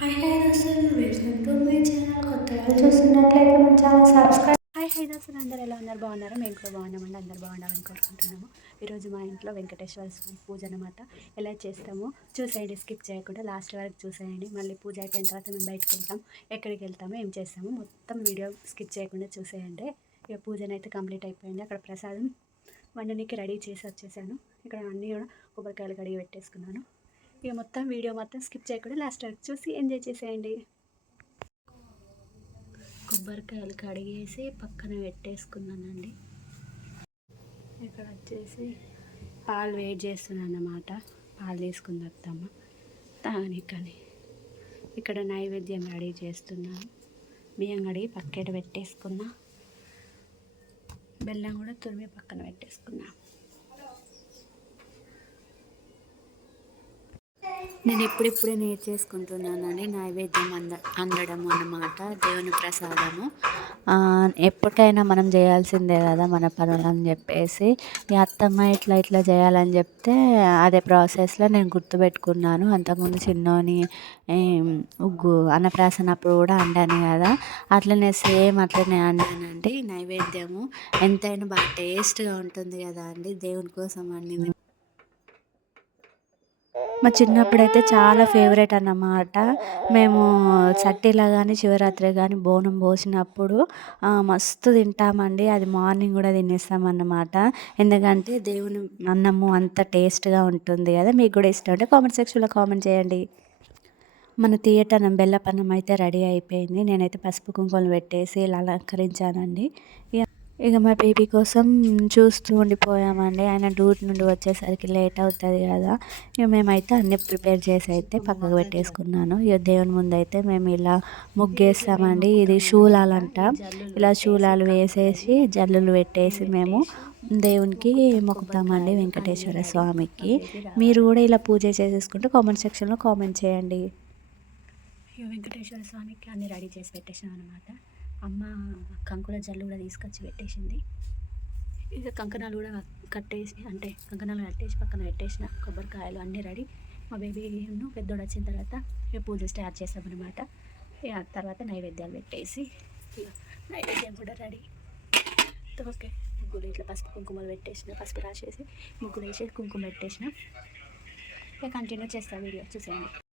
Hi hi దోస్తులు welcome to my channel కొత్తగా చూస్తున్నట్లయితే మన ఛానల్ సబ్స్క్రైబ్ హాయ్ హై దోస్తులు అందరూ ఎలా ఉన్నారు? బాగున్నారా? మేము కూడా బాగున్నామండి. అందరు బాగుండాలని కోరుకుంటున్నాము. ఈరోజు మా ఇంట్లో వెంకటేశ్వర స్వామి పూజ అనమాట ఎలా చేస్తామో చూసేయండి స్కిప్ చేయకుండా లాస్ట్ వరకు చూసేయండి. మళ్ళీ పూజ అయిపోయిన తర్వాత మేము బయటకు వెళ్తాం. ఎక్కడికి వెళ్తామో ఏం చేస్తామో మొత్తం వీడియో స్కిప్ చేయకుండా చూసేయండి. ఇక పూజన అయితే కంప్లీట్ అయిపోయింది. అక్కడ ప్రసాదం వండనీకి రెడీ చేసి వచ్చేసాను. ఇక్కడ అన్నీ కూడా కొబ్బరికాయలు కడిగి పెట్టేసుకున్నాను. ఇక మొత్తం వీడియో మొత్తం స్కిప్ చేయకుండా లాస్ట్ వరకు చూసి ఎంజాయ్ చేసేయండి. కొబ్బరికాయలు కడిగేసి పక్కన పెట్టేసుకున్నానండి. ఇక్కడ వచ్చేసి పాలు వేడి చేస్తున్నాను అన్నమాట పాలు తీసుకుని అత్తమ్మ. తానికని ఇక్కడ నైవేద్యం రెడీ చేస్తున్నాను. బియ్యం కడిగి పక్కన పెట్టేసుకున్నా. బెల్లం కూడా తురిమి పక్కన పెట్టేసుకున్నాను నేను ఇప్పుడిప్పుడే నేర్చేసుకుంటున్నానని నైవేద్యం అంద అందడం అన్నమాట దేవుని ప్రసాదము. ఎప్పటికైనా మనం చేయాల్సిందే కదా మన పనులని అని చెప్పేసి. ఈ అత్తమ్మ ఇట్లా ఇట్లా చేయాలని చెప్తే అదే ప్రాసెస్లో నేను గుర్తుపెట్టుకున్నాను. అంతకుముందు చిన్నోని ఉగ్గు అన్నప్రాసన అప్పుడు కూడా అండాను కదా. అట్లనే సేమ్ అట్లనే అండానండి నైవేద్యము ఎంతైనా బాగా టేస్ట్గా ఉంటుంది కదా అండి. దేవుని కోసం అండి మా చిన్నప్పుడైతే చాలా ఫేవరెట్ అన్నమాట. మేము చట్టీలా కానీ శివరాత్రి కానీ బోనం పోసినప్పుడు మస్తు తింటామండి. అది మార్నింగ్ కూడా తినేస్తామన్నమాట ఎందుకంటే దేవుని అన్నము అంత టేస్ట్గా ఉంటుంది కదా. మీకు కూడా ఇష్టం ఉంటే కామెంట్ సెక్షన్లో కామెంట్ చేయండి. మన తీయటనం బెల్లపన్నం అయితే రెడీ అయిపోయింది. నేనైతే పసుపు కుంకుమలు పెట్టేసి ఇలా అలంకరించానండి. ఇక మా బేబీ కోసం చూస్తూ ఉండిపోయామండి. ఆయన డ్యూటీ నుండి వచ్చేసరికి లేట్ అవుతుంది కదా. ఇక మేమైతే అన్ని ప్రిపేర్ చేసి అయితే పక్కకు పెట్టేసుకున్నాను. ఇక దేవుని ముందు అయితే మేము ఇలా ముగ్గేస్తామండి. ఇది శూలాలు అంట ఇలా శూలాలు వేసేసి జల్లులు పెట్టేసి మేము దేవునికి మొక్కుతామండి వెంకటేశ్వర స్వామికి. మీరు కూడా ఇలా పూజ చేసేసుకుంటే కామెంట్ సెక్షన్లో కామెంట్ చేయండి. వెంకటేశ్వర స్వామికి అన్ని రెడీ చేసి పెట్టేసాం అనమాట అమ్మ కంకుల జల్లు కూడా తీసుకొచ్చి పెట్టేసింది. ఇక కంకణాలు కూడా కట్టేసి అంటే కంకణాలు కట్టేసి పక్కన పెట్టేసిన కొబ్బరికాయలు అన్నీ రెడీ. మా బేబీ పెద్దోడు వచ్చిన తర్వాత ఇక పూజ స్టార్ట్ చేసామన్నమాట ఇక తర్వాత నైవేద్యాలు పెట్టేసి నైవేద్యం కూడా రెడీ. ఓకే. ముగ్గులు ఇట్లా పసుపు కుంకుమలు పెట్టేసిన పసుపు రాసేసి ముగ్గులు వేసి కుంకుమ పెట్టేసిన. ఇక కంటిన్యూ చేస్తా వీడియో చూసేయండి.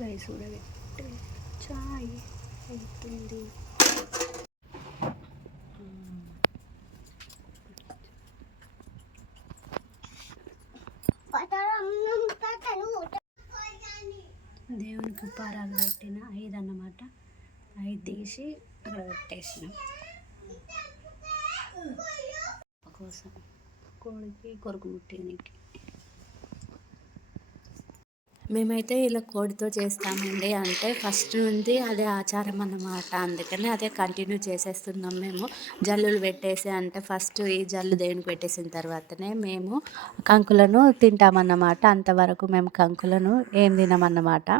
రైస్ కూడా పెట్టి చాయ్ అవుతుంది. దేవునికి ఉపారాలు పెట్టిన ఐదు అన్నమాట ఐదు తీసి అక్కడ పెట్టేసిన కోసం కోడికి కొరకు ముట్టేనికి మేమైతే ఇలా కోడితో చేస్తామండి. అంటే ఫస్ట్ నుండి అదే ఆచారం అన్నమాట. అందుకని అదే కంటిన్యూ చేసేస్తున్నాం మేము. జల్లులు పెట్టేసి అంటే ఫస్ట్ ఈ జల్లు దేవునికి పెట్టేసిన తర్వాతనే మేము కంకులను తింటామన్నమాట. అంతవరకు మేము కంకులను ఏం తినమన్నమాట.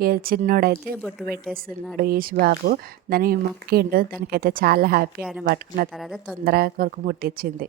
ఏ చిన్నోడైతే బొట్టు పెట్టేస్తున్నాడు ఈష్ బాబు దాన్ని మొక్కిండు. దానికైతే చాలా హ్యాపీ అని పట్టుకున్న తర్వాత తొందరగా కొరకు ముట్టించింది.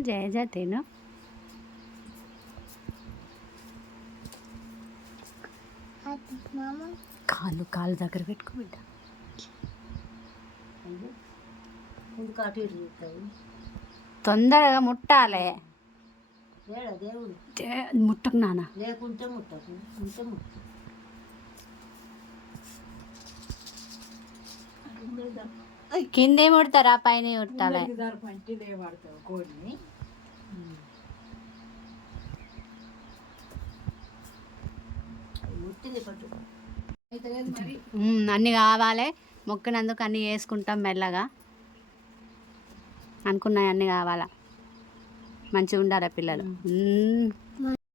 జయ జయ తిను. కాళ్ళు కాళ్ళు దగ్గర పెట్టుకో బిడ్డ. తొందరగా ముట్టాలి. ముట్టకు నాన్న. లేకుంటే ముట్టకు ఉంటే ముట్టు. కిందే ముడతారా పైన ముట్టాలి కోడిని. అన్ని కావాలి. మొక్కినందుకు అన్నీ వేసుకుంటాం మెల్లగా. అనుకున్నాయి అన్నీ కావాలా? మంచిగా ఉండాలి పిల్లలు.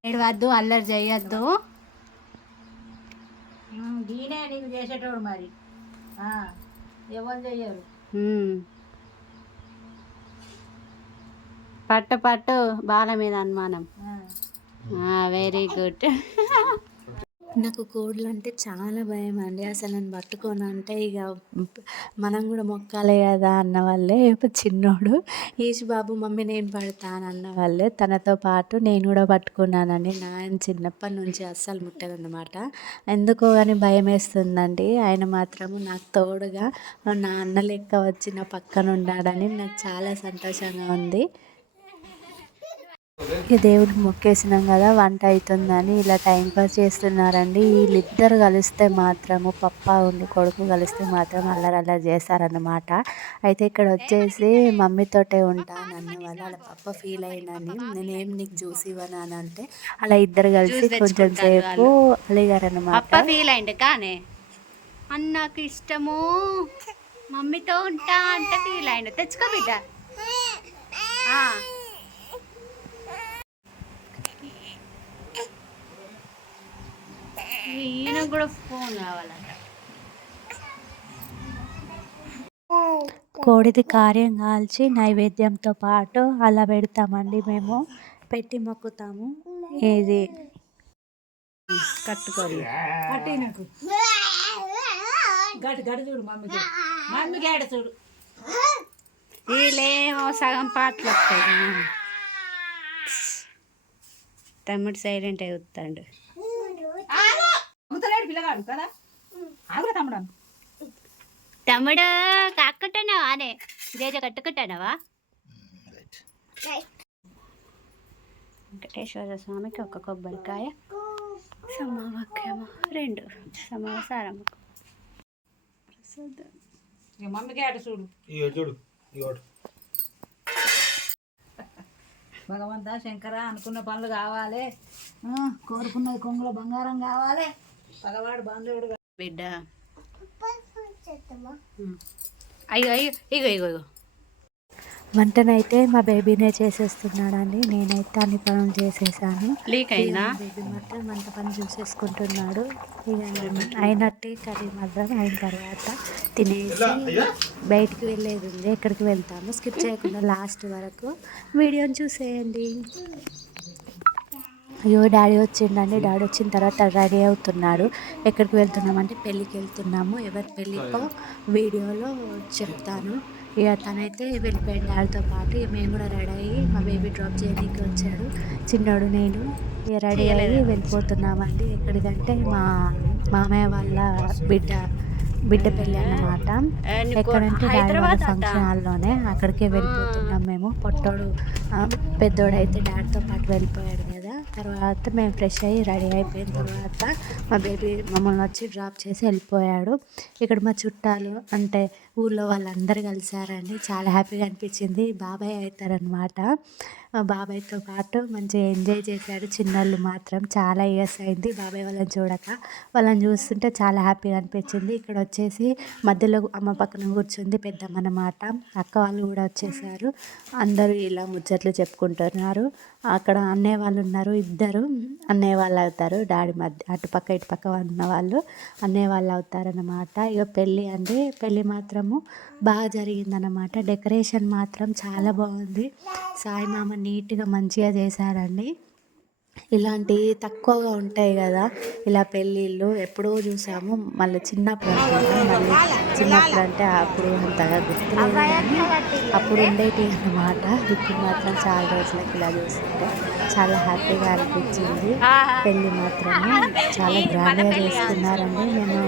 ఏడవద్దు అల్లరి చేయొద్దు. దీనే నీకు చేసేటోడు మరి. ఆ, ఎవరు చెయ్యరు మ్మ్. పట్టు పట్టు బాల మీద అనుమానం. వెరీ గుడ్ నాకు కోళ్ళు అంటే చాలా భయం అండి అసలు నేను పట్టుకోను అంటే ఇక మనం కూడా మొక్కాలే కదా అన్న వాళ్ళే. చిన్నోడు ఈశు బాబు మమ్మీ నేను పడతాను అన్న వాళ్ళే. తనతో పాటు నేను కూడా పట్టుకున్నానండి నాయన చిన్నప్పటి నుంచి అస్సలు ముట్టదన్నమాట ఎందుకో కానీ భయం వేస్తుందండి ఆయన మాత్రము నాకు తోడుగా నా అన్న లెక్క వచ్చి నా పక్కన ఉన్నాడని నాకు చాలా సంతోషంగా ఉంది. ఇక దేవుడికి మొక్కేసినాం కదా వంట అవుతుందని ఇలా టైం పాస్ చేస్తున్నారండి. వీళ్ళిద్దరు కలిస్తే మాత్రము పప్ప ఉండి కొడుకు కలిస్తే మాత్రం అల్లరి అల్లరి చేస్తారన్నమాట. అయితే ఇక్కడ వచ్చేసి మమ్మీతోటే ఉంటాను అన్న వాళ్ళు అలా పప్ప ఫీల్ అయినని నేనేం నీకు జ్యూస్ ఇవ్వను అంటే అలా ఇద్దరు కలిసి కొంచెం సేపు అలిగారన్నమాట. అప్ప ఫీల్ అయింది కానీ అన్నకు ఇష్టము మమ్మీతో ఉంటా అంటే ఫీల్ అయింది. తెచ్చుకో బిడ్డ. ఈయన కూడా ఫోన్ కావాలంట కోడిది కార్యం కాల్చి నైవేద్యంతో పాటు అలా పెడతామండి మేము. పెట్టి మొక్కుతాము. ఇది కట్టుకోరు. కట్టి నాకు గడి గడి చూడు మమ్మీకి. మమ్మీ గేడ చూడు. వీళ్ళేమో సగం పాటలు వస్తాయి. తమ్ముడు సైలెంట్ అవుతాడు పిల్లగాడు కదా? ఆగురా తమ్ముడు. అనే జేజ వెంకటేశ్వర స్వామికి ఒక కొబ్బరికాయ. సమావక్యము రెండు. చూడు. ఇగో చూడు ఇగో భగవంత శంకర అనుకున్న పనులు కావాలి. ఆ, కోరుకున్నది కొంగుల బంగారం కావాలి. పగవాడు బంధువుడు బిడ్డ. అయ్యో అయ్యో ఇగో ఇగో ఇగో. వంటనైతే మా బేబీనే చేసేస్తున్నాడండి. నేనైతే అన్ని పనులు చేసేసాను. లీక్ బేబీ మాత్రం వంట పని చూసేసుకుంటున్నాడు. ఇక అయినట్టే కర్రీ మాత్రం అయిన తర్వాత తినేసి బయటికి వెళ్ళేది ఉంది. ఎక్కడికి వెళ్తాము స్కిప్ చేయకుండా లాస్ట్ వరకు వీడియోని చూసేయండి. అయ్యో డాడీ వచ్చిండండి. డాడీ వచ్చిన తర్వాత రెడీ అవుతున్నాడు ఎక్కడికి వెళ్తున్నామంటే పెళ్ళికి వెళ్తున్నాము. ఎవరి పెళ్ళికో వీడియోలో చెప్తాను. ఇక తనైతే వెళ్ళిపోయాడు డాడీతో పాటు. మేము కూడా రెడీ అయ్యి మా బేబీ డ్రాప్ చేయడానికి వచ్చాడు. చిన్నోడు నేను ఇక రెడీ అయ్యి వెళ్ళిపోతున్నామండి. ఎక్కడికంటే మా మామయ్య వాళ్ళ బిడ్డ బిడ్డ పెళ్ళి అన్నమాట. ఎక్కడంటే డాడీ వాళ్ళ ఫంక్షన్ హాల్లోనే అక్కడికే వెళ్ళిపోతున్నాం మేము. పొట్టోడు ఆ, పెద్దోడు అయితే డాడీతో పాటు వెళ్ళిపోయాడు. తర్వాత మేము ఫ్రెష్ అయ్యి రెడీ అయిపోయిన తర్వాత మా బేబీ మమ్మల్ని వచ్చి డ్రాప్ చేసి వెళ్ళిపోయాడు. ఇక్కడ మా చుట్టాలు అంటే ఊళ్ళో వాళ్ళందరూ కలిసారండి. చాలా హ్యాపీగా అనిపించింది. బాబాయ్ అవుతారనమాట మా బాబాయ్తో పాటు మంచిగా ఎంజాయ్ చేశాడు. చిన్నోళ్ళు మాత్రం చాలా ఇయర్స్ అయింది. బాబాయ్ వాళ్ళని చూడక వాళ్ళని చూస్తుంటే చాలా హ్యాపీగా అనిపించింది. ఇక్కడ వచ్చేసి మధ్యలో అమ్మ పక్కన కూర్చుంది పెద్దమ్మ అన్నమాట. అక్క వాళ్ళు కూడా వచ్చేసారు. అందరూ ఇలా ముచ్చట్లు చెప్పుకుంటున్నారు. అక్కడ అన్నయ్య వాళ్ళు ఉన్నారు ఇద్దరు అన్నయ్య వాళ్ళు అవుతారు డాడీ మధ్య అటు పక్క ఇటు పక్క ఉన్న వాళ్ళు అన్నయ్య వాళ్ళు అవుతారన్నమాట. ఇక పెళ్ళి అంటే పెళ్ళి మాత్రము బాగా జరిగిందన్నమాట. డెకరేషన్ మాత్రం చాలా బాగుంది. సాయి మామ నీట్గా మంచిగా చేశారండి. ఇలాంటివి తక్కువగా ఉంటాయి కదా. ఇలా పెళ్ళిళ్ళు ఎప్పుడో చూసాము. మళ్ళీ చిన్నప్పుడు మళ్ళీ చిన్నప్పుడు అంటే అప్పుడు అంతగా గుర్తులేదు. అప్పుడు ఉండేటి అన్నమాట. ఇప్పుడు మాత్రం చాలా రోజులకి ఇలా చూస్తుంటే చాలా హ్యాపీగా అనిపించింది. పెళ్ళి మాత్రం చాలా గ్రాండ్గా చేసుకున్నారండి. మేము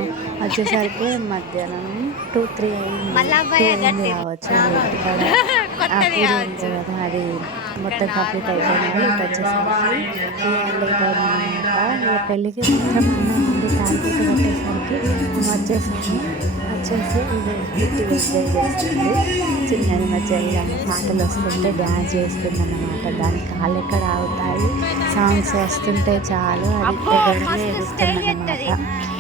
వచ్చేసరికి మధ్యాహ్నం టూ త్రీ అయింది కావచ్చు. పూజ ఉంది కదా అది మొత్తం కంప్లీట్ అయిపోయింది. ఇంకా వచ్చేసరికి లేట్ పెళ్ళికి మొత్తం అన్నం వచ్చేసాము వచ్చేసి చిన్నది మధ్య పాటలు వస్తుంటే డ్యాన్స్ చేస్తుందన్నమాట దాని కాళ్ళు ఎక్కడ ఆగుతాయి సాంగ్స్ వస్తుంటే చాలు అది ఎగరనే ఎగురుతుంది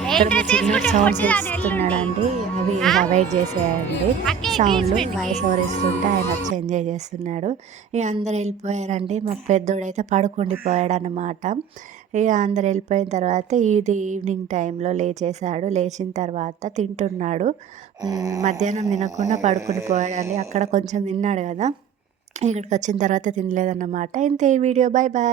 ఇక్కడ మా చిన్న సౌండ్స్ ఇస్తున్నాడండి అవి అవాయిడ్ చేసేయండి సౌండ్లు వాయిస్ ఓవర్ ఇస్తుంటే ఆయన వచ్చి ఎంజాయ్ చేస్తున్నాడు ఇక అందరు వెళ్ళిపోయారండి మా పెద్దోడైతే పడుకుండిపోయాడు అన్నమాట ఇక అందరు వెళ్ళిపోయిన తర్వాత ఇది ఈవినింగ్ టైంలో లేచేసాడు లేచిన తర్వాత తింటున్నాడు. మధ్యాహ్నం తినకుండా పడుకుని పోయాడని అక్కడ కొంచెం తిన్నాడు కదా. ఇక్కడికి వచ్చిన తర్వాత తినలేదన్నమాట. ఇంతే ఈ వీడియో బాయ్ బాయ్